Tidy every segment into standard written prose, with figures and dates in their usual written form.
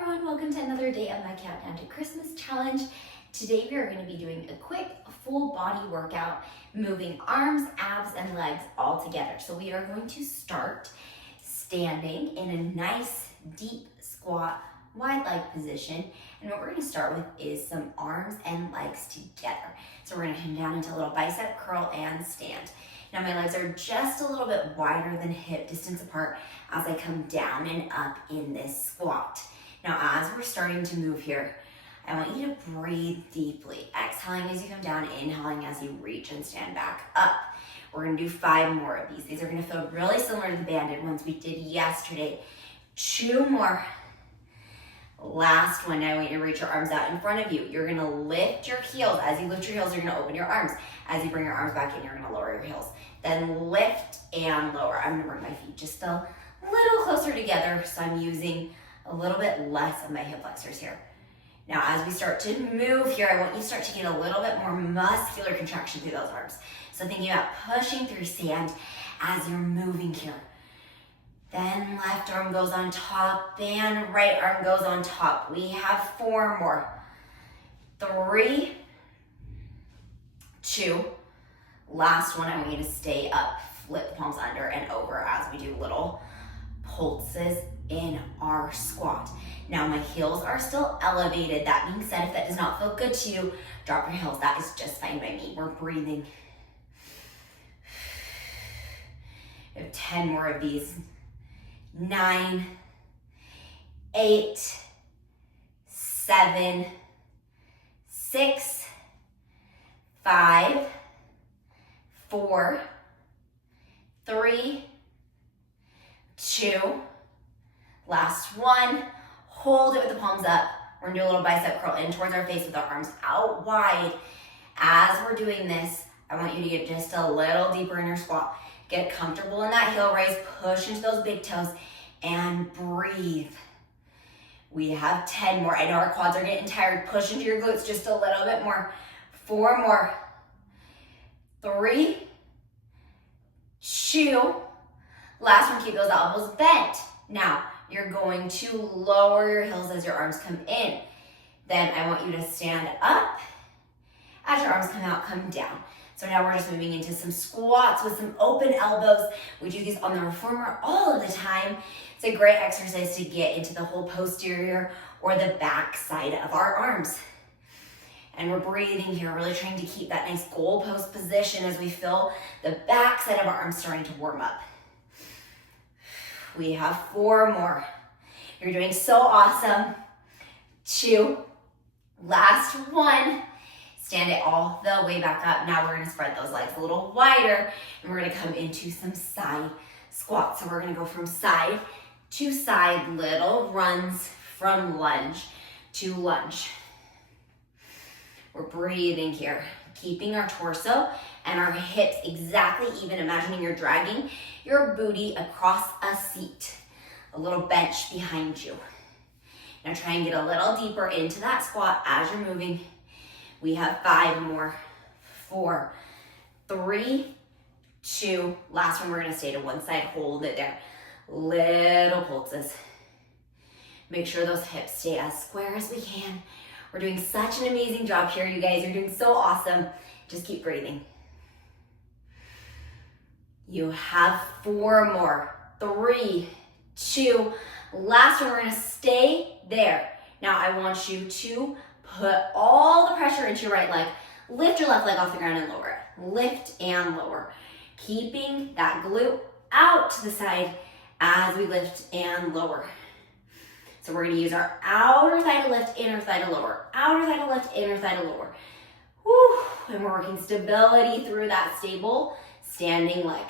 everyone, welcome to another day of my countdown to Christmas challenge. Today we are going to be doing a quick full body workout, moving arms, abs, and legs all together. So we are going to start standing in a nice deep squat, wide leg position. And what we're going to start with is some arms and legs together. So we're going to come down into a little bicep curl and stand. Now my legs are just a little bit wider than hip distance apart as I come down and up in this squat. Now as we're starting to move here, I want you to breathe deeply. Exhaling as you come down, inhaling as you reach and stand back up. We're gonna do 5 more of these. These are gonna feel really similar to the banded ones we did yesterday. 2 more. Last one, now I want you to reach your arms out in front of you. You're gonna lift your heels. As you lift your heels, you're gonna open your arms. As you bring your arms back in, you're gonna lower your heels. Then lift and lower. I'm gonna bring my feet just a little closer together, so I'm using a little bit less of my hip flexors here. Now, as we start to move here, I want you to start to get a little bit more muscular contraction through those arms. So thinking about pushing through sand as you're moving here. Then left arm goes on top and right arm goes on top. We have 4 more. 3, 2, last one, I want you to stay up, flip the palms under and over as we do little pulses in our squat. Now my heels are still elevated. That being said, if that does not feel good to you, drop your heels. That is just fine by me. We're breathing. We have 10 more of these. 9, 8, 7, 6, 5, 4, 3, 2, last one. Hold it with the palms up. We're gonna do a little bicep curl in towards our face with our arms out wide. As we're doing this, I want you to get just a little deeper in your squat. Get comfortable in that heel raise, push into those big toes, and breathe. We have 10 more. I know our quads are getting tired. Push into your glutes just a little bit more. 4 more. 3, 2, last one, keep those elbows bent. Now, you're going to lower your heels as your arms come in. Then I want you to stand up. As your arms come out, come down. So now we're just moving into some squats with some open elbows. We do these on the reformer all of the time. It's a great exercise to get into the whole posterior or the back side of our arms. And we're breathing here, really trying to keep that nice goalpost position as we feel the back side of our arms starting to warm up. We have 4 more. You're doing so awesome. 2, last one. Stand it all the way back up. Now we're gonna spread those legs a little wider and we're gonna come into some side squats. So we're gonna go from side to side, little runs from lunge to lunge. We're breathing here, keeping our torso and our hips exactly even. Imagining you're dragging your booty across a seat, a little bench behind you. Now try and get a little deeper into that squat as you're moving. We have 5 more. 4, 3, 2, last one, we're gonna stay to one side, hold it there. Little pulses. Make sure those hips stay as square as we can. We're doing such an amazing job here, you guys. You're doing so awesome. Just keep breathing. You have 4 more. 3, 2, last one, we're gonna stay there. Now I want you to put all the pressure into your right leg. Lift your left leg off the ground and lower it. Lift and lower. Keeping that glute out to the side as we lift and lower. So we're gonna use our outer thigh to lift, inner thigh to lower. Outer thigh to lift, inner thigh to lower. Whew. And we're working stability through that stable standing leg.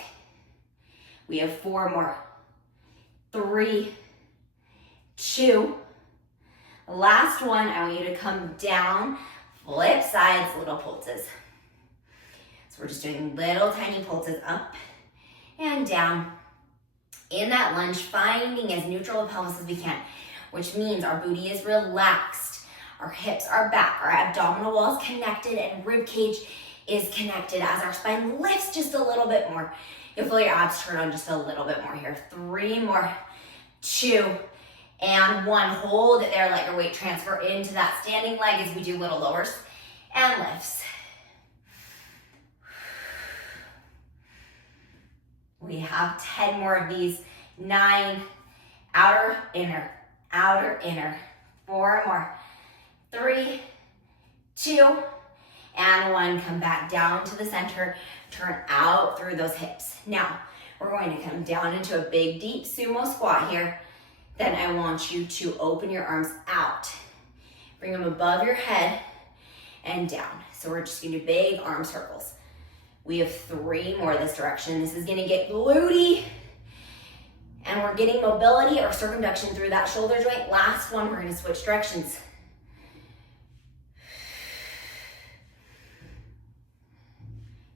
We have 4 more. 3, 2, last one, I want you to come down, flip sides, little pulses. So we're just doing little tiny pulses up and down. In that lunge, finding as neutral a pelvis as we can, which means our booty is relaxed, our hips are back, our abdominal wall is connected, and rib cage is connected as our spine lifts just a little bit more. You'll feel your abs turn on just a little bit more here. 3 more. 2, and 1. Hold it there, let your weight transfer into that standing leg as we do little lowers and lifts. We have 10 more of these. 9, outer, inner, outer, inner. 4 more. 3, 2, and 1. Come back down to the center. Turn out through those hips. Now, we're going to come down into a big, deep sumo squat here. Then I want you to open your arms out. Bring them above your head and down. So we're just gonna do big arm circles. We have 3 more this direction. This is gonna get glutey. And we're getting mobility or circumduction through that shoulder joint. Last one, we're gonna switch directions.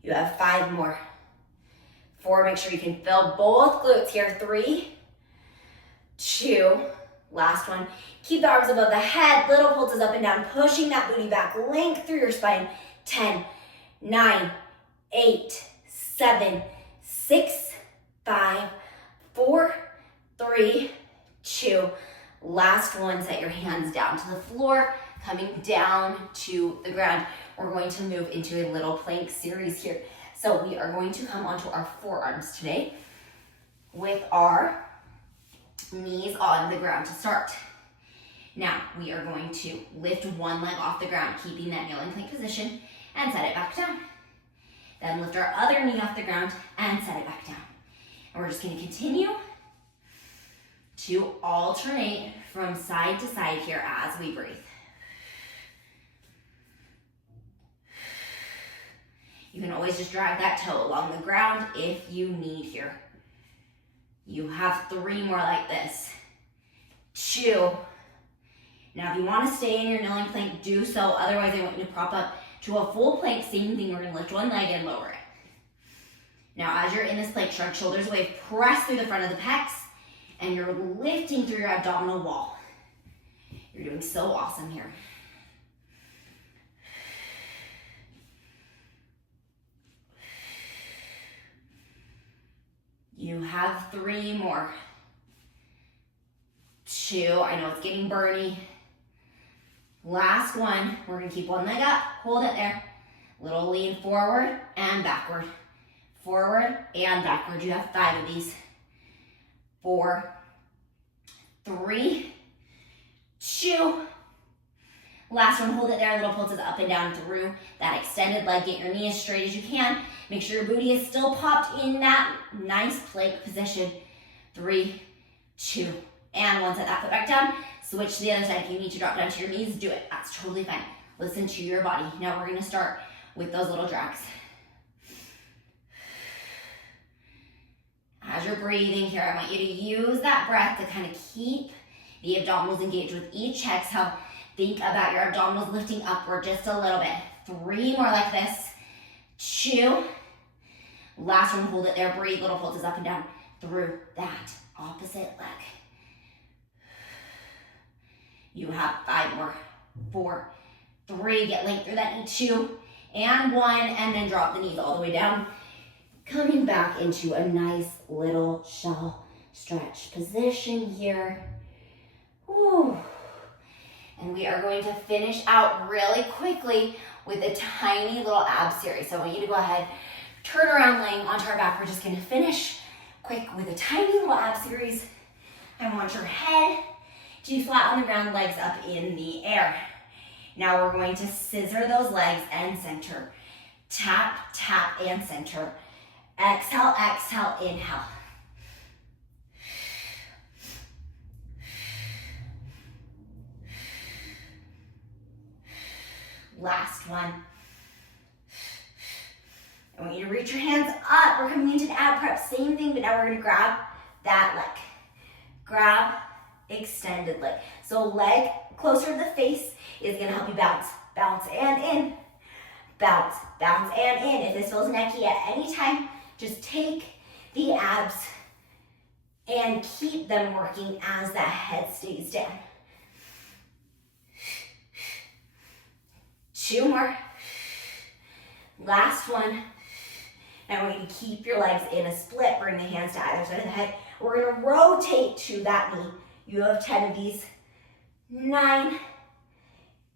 You have 5 more. 4, make sure you can fill both glutes here. 3, 2, last one. Keep the arms above the head, little pulses up and down, pushing that booty back, length through your spine. 10, 9, 8, 7, 6, 5, 4, 3, 2. Last one, set your hands down to the floor, coming down to the ground. We're going to move into a little plank series here. So we are going to come onto our forearms today with our knees on the ground to start. Now we are going to lift one leg off the ground, keeping that kneeling plank position, and set it back down. Then lift our other knee off the ground and set it back down. And we're just going to continue to alternate from side to side here as we breathe. You can always just drag that toe along the ground if you need here. You have 3 more like this. 2. Now if you want to stay in your kneeling plank, do so. Otherwise I want you to prop up to a full plank. Same thing, we're going to lift one leg and lower it. Now as you're in this plank, shrug shoulders away, press through the front of the pecs, and you're lifting through your abdominal wall. You're doing so awesome here. You have 3 more. 2, I know it's getting burny. Last one, we're gonna keep one leg up, hold it there. Little lean forward and backward. Forward and backward. You have 5 of these. 4, 3, 2. Last one, hold it there. Little pulses up and down through that extended leg. Get your knee as straight as you can. Make sure your booty is still popped in that nice plank position. 3, 2, and 1. Set that foot back down. Switch to the other side. If you need to drop down to your knees, do it. That's totally fine. Listen to your body. Now we're going to start with those little drags. As you're breathing here, I want you to use that breath to kind of keep the abdominals engaged with each exhale. Think about your abdominals lifting upward just a little bit. 3 more like this. 2. Last one, hold it there. Breathe, little pulses up and down through that opposite leg. You have 5 more. 4, 3, get length through that knee. 2, and 1, and then drop the knees all the way down. Coming back into a nice little shell stretch position here. Whew. And we are going to finish out really quickly with a tiny little ab series. So I want you to go ahead, turn around laying onto our back. We're just gonna finish quick with a tiny little ab series. I want your head to be flat on the ground, legs up in the air. Now we're going to scissor those legs and center. Tap, tap, and center. Exhale, exhale, inhale. Last one. I want you to reach your hands up. We're coming into an ab prep. Same thing, but now we're going to grab that leg. Grab, extended leg. So leg closer to the face is going to help you bounce. Bounce and in. Bounce, bounce and in. If this feels necky at any time, just take the abs and keep them working as that head stays down. 2 more. Last one. Now I want you to keep your legs in a split. Bring the hands to either side of the head. We're going to rotate to that knee. You have 10 of these. 9,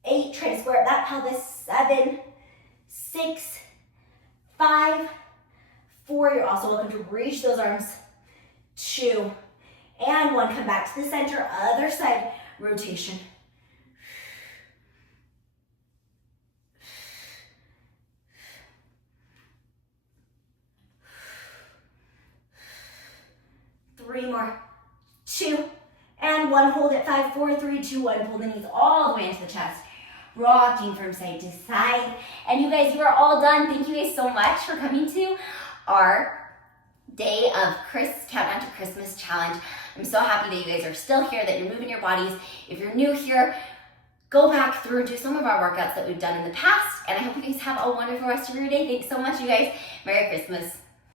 8, try to square up that pelvis. 7, 6, 5, 4. You're also welcome to reach those arms. 2, and 1. Come back to the center, other side, rotation. 3 more. 2, and 1. Hold it. 5, 4, 3, 2, 1. Pull the knees all the way into the chest. Rocking from side to side. And you guys, you are all done. Thank you guys so much for coming to our day of Countdown to Christmas challenge. I'm so happy that you guys are still here, that you're moving your bodies. If you're new here, go back through and do some of our workouts that we've done in the past. And I hope you guys have a wonderful rest of your day. Thanks so much, you guys. Merry Christmas.